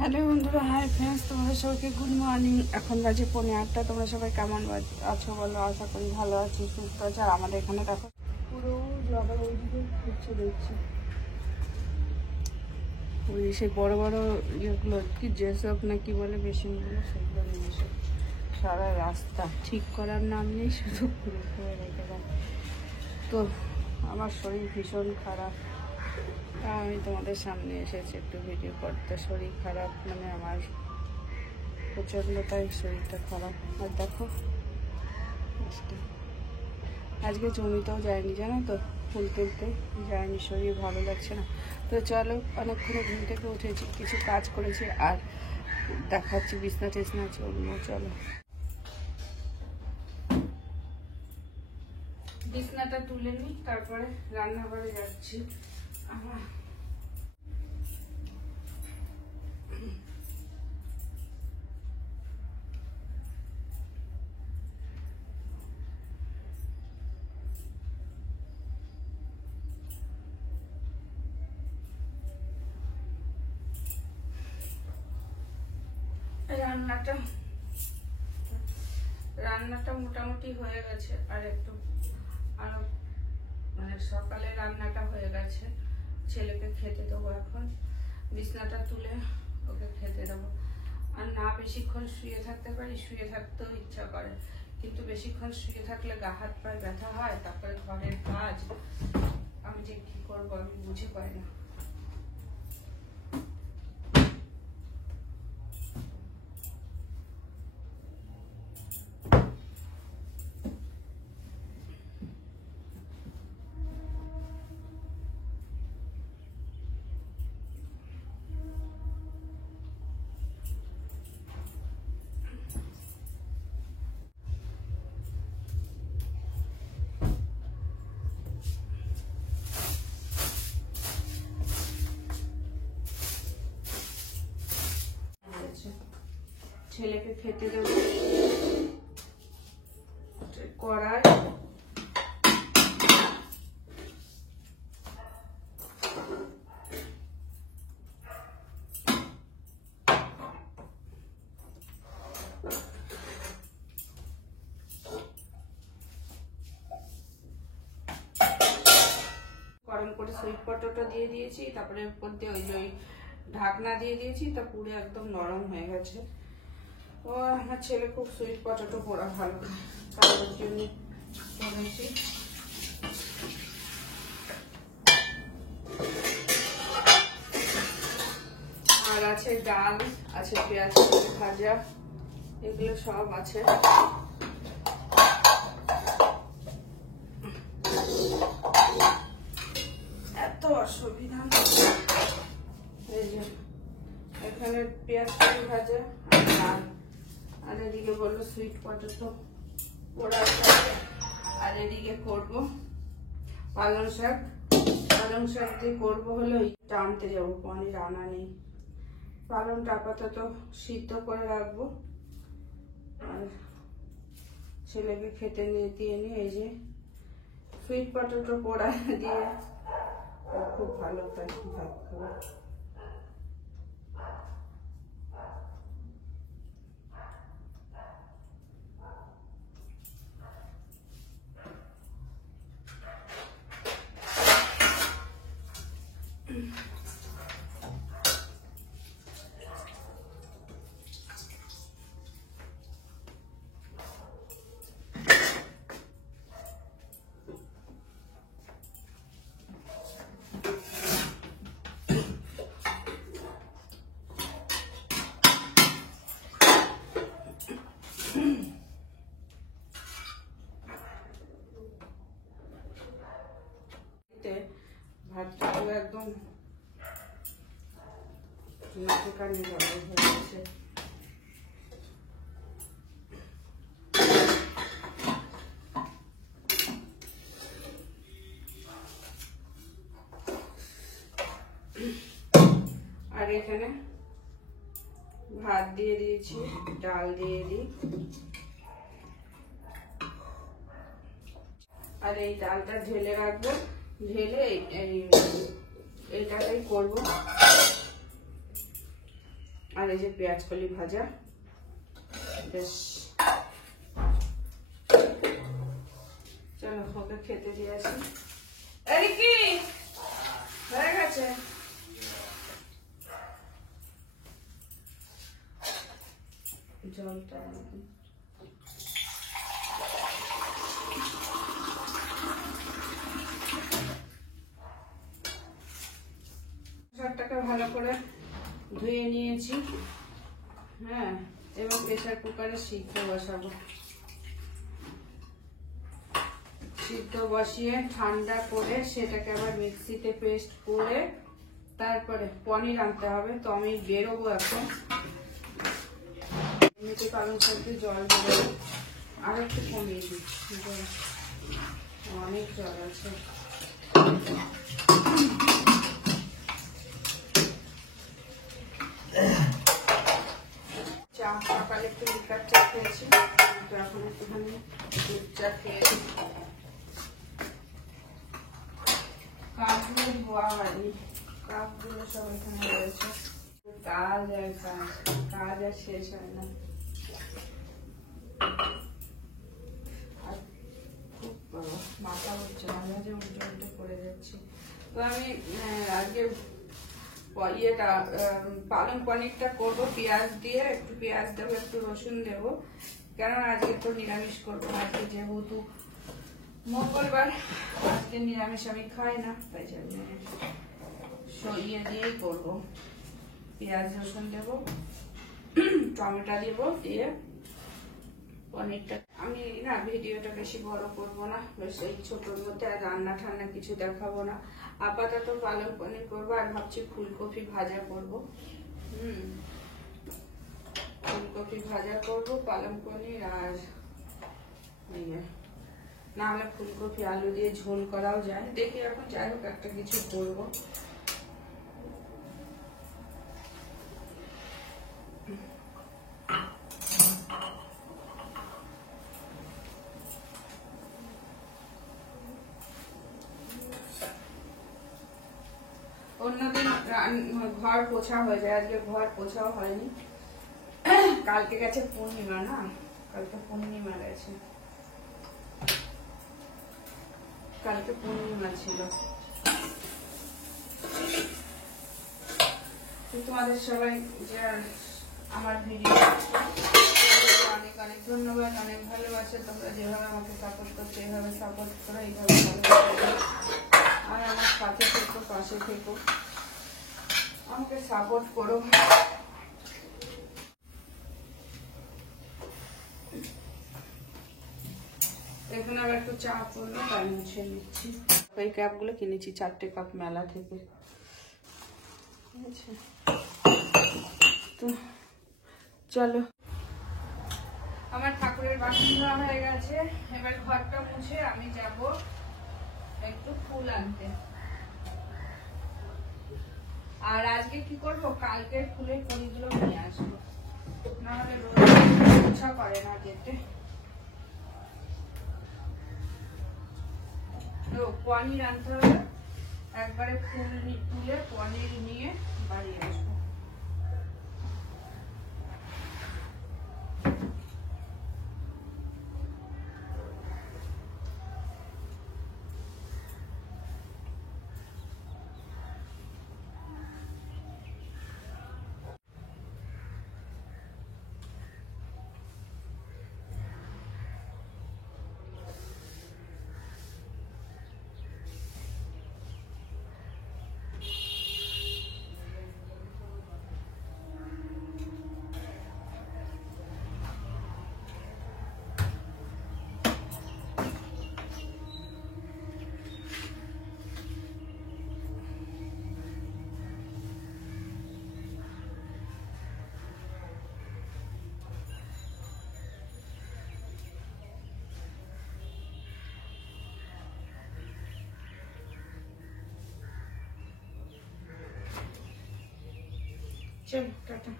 Hello বন্ধুরা, hi friends, তোমাদের সবাইকে গুড মর্নিং। এখন বাজে 8:45। তোমরা সবাই কেমন আছো বলো? আশা করি ভালো আছি, সুস্থ আছো। আর আমাদের এখানে দেখো পুরো জবা ওইদিকে ঘুরছে দেখছি। ওই সেই বড় বড় ইয়েগুলো কি ড্রেসঅপ না কি বলে মেশিনগুলো, সেগুলো নিয়ে এসে সারা রাস্তা ঠিক করার নাম নেই, শুধু ঘুরে ঘুরে রেখে দেয়। তো আমার শরীর ভীষণ খারাপ। আমি তোমাদের সামনে এসেছি একটু ভিডিও করতে। শরীর খারাপ মানে আমার প্রচণ্ডটাই শরীরটা খারাপ। আর দেখো আজকে জমিতেও যায়নি, জানো তো, ফুল তুলতে যায়নি, শরীর ভালো লাগছে না। তো চলো, অনেকক্ষণ ঘুম থেকে উঠেছি, কিছু কাজ করেছি, আর দেখাচ্ছি বিছনা টিছনা চলবো। চলো, বিছনাটা তুলে নিই, তারপরে রান্নাঘরে যাচ্ছি। আমার রান্নাটা মোটামুটি হয়ে গেছে, আর একটু আরো মানে সকালে রান্নাটা হয়ে গেছে। ছেলেকে খেতে দেবো, এখন বিছনাটা তুলে ওকে খেতে দেবো। আর না বেশিক্ষণ শুয়ে থাকতে পারি, শুয়ে থাকতেও ইচ্ছা করে, কিন্তু বেশিক্ষণ শুয়ে থাকলে গা হাত পায়ে ব্যথা হয়, তারপরে ঘরের কাজ, আমি যে কি করবো আমি বুঝে পাই না। ছেলেকে খেতে দেবো, কড়াই গরম করে সুইট পটেটো দিয়ে দিয়েছি, তারপরে উপর দিয়ে ওই ঢাকনা দিয়ে দিয়েছি, তা পুরো একদম নরম হয়ে গেছে। ও আমার ছেলে খুব সুইট পটেটো পোড়া ভালো খায়, তার জন্য করেছি। আর আছে ডাল, আছে পেঁয়াজ ভাজা, এগুলো সব আছে। এত অসুবিধা। এই যে এখানে পেঁয়াজ ভাজা আর ডাল, আর এদিকে বললো সুইট পটেটো পোড়া, আর এদিকে করবো পালং শাক। পালং শাক দিয়ে করবো হলো টানতে যাবো, পনির আনা নেই। পালংটা আপাতত সিদ্ধ করে রাখবো, আর ছেলেকে খেতে দিয়ে নিয়ে এই যে সুইট পটেটো পোড়া দিয়ে খুব ভালো খাই, ভাত খাবো। ভাতটা একদম নাকি হয়ে গেছে। আর এখানে ভাত দিয়ে দিয়েছি, ডাল দিয়ে দিই। আর এই ডালটা ঢেলে রাখবো, ঢেলে এইটাই করবো। আর এই যে পেঁয়াজ কলি ভাজা। বেশ, চলো ওকে খেতে দিয়ে আসি। আরে কি হয়ে গেছে? জলটা শাকটাকে ভালো করে ধুয়ে নিয়েছি। হ্যাঁ, এবং প্রেসার কুকারে সিদ্ধ বসাবো। সিদ্ধ বসিয়ে ঠান্ডা করে সেটাকে আবার মিক্সিতে পেস্ট করে তারপরে পনির আনতে হবে। তো আমি বেরোবো এখন, এমনিতে পালং শাকে জল দেবো, আর একটু কমিয়ে দিই, অনেক জল আছে। চা সকালে একটু লিকার চা খেয়েছি, তো এখন একটুখানি দুধ চা খেয়েছি। কাপগুলো ধোয়া হয়নি, কাপগুলো সব এখানে রয়েছে। কাজ আর কাজ, কাজ আর শেষ হয় না। আর খুব মাথা হচ্ছে, মাঝে মাঝে উল্টে উল্টে পড়ে যাচ্ছি। তো আমি আজকে ইয়েটা পালং পনিরটা করবো পেঁয়াজ দিয়ে, একটু পেঁয়াজ দেবো, একটু রসুন দেবো, কেননা আজকে তো নিরামিষ করবো। আজকে যেহেতু মঙ্গলবার, আজকে নিরামিষ আমি খাই না, তাই জন্য ইয়ে দিয়েই করবো। পেঁয়াজ রসুন দেবো, টমেটো দেবো, দিয়ে পনিরটা। আমি না ভিডিওটা বেশি বড় করবো না, বেশ এই ছোটোর মধ্যে, আর রান্না ঠান্না কিছু দেখাবো না। আপাতত পালং পনির করবো, আর ভাবছি ফুলকপি ভাজা করবো। ফুলকপি ভাজা করবো, পালং পনির, আর না হলে ফুলকপি আলু দিয়ে ঝোল করাও যায়, দেখি এখন। যাই হোক, একটা কিছু করবো। অন্যদিন ঘর পোছা হয়ে যায়, আজকে ঘর পোছাও হয়নি। কালকে গেছে পূর্ণিমা, না কালকে পূর্ণিমা গেছে, কালকে পূর্ণিমা ছিল। তোমাদের সবাই যে আমার ভিডিও অনেক অনেক ধন্যবাদ, অনেক ভালোবাসে। তোমরা যেভাবে আমাকে সাপোর্ট করছো, এইভাবে সাপোর্ট করো, এইভাবে ভালোবাসো, আর আমার সাথে থেকো, পাশে থেকো, আমাকে সাপোর্ট করো। এখন আবার একটু চা করলো, তাই মুছে নিচ্ছি। এই কাপগুলো কিনেছি 4টে কাপ মেলা থেকে। তো চলো, আমার ঠাকুরের বাসন ধোয়া হয়ে গেছে। এবার ঘরটা মুছে আমি যাব একটু ফুল আনতে। আর আজকে কি করব, কালকে ফুলের কড়িগুলো নিয়ে আসবো, নাহলে রোজ ইচ্ছা করে না যেতে। তো পনির আনতে হবে, একবারে ফুল তুলে পনির নিয়ে বাড়ি আসবো। চলো টাটা।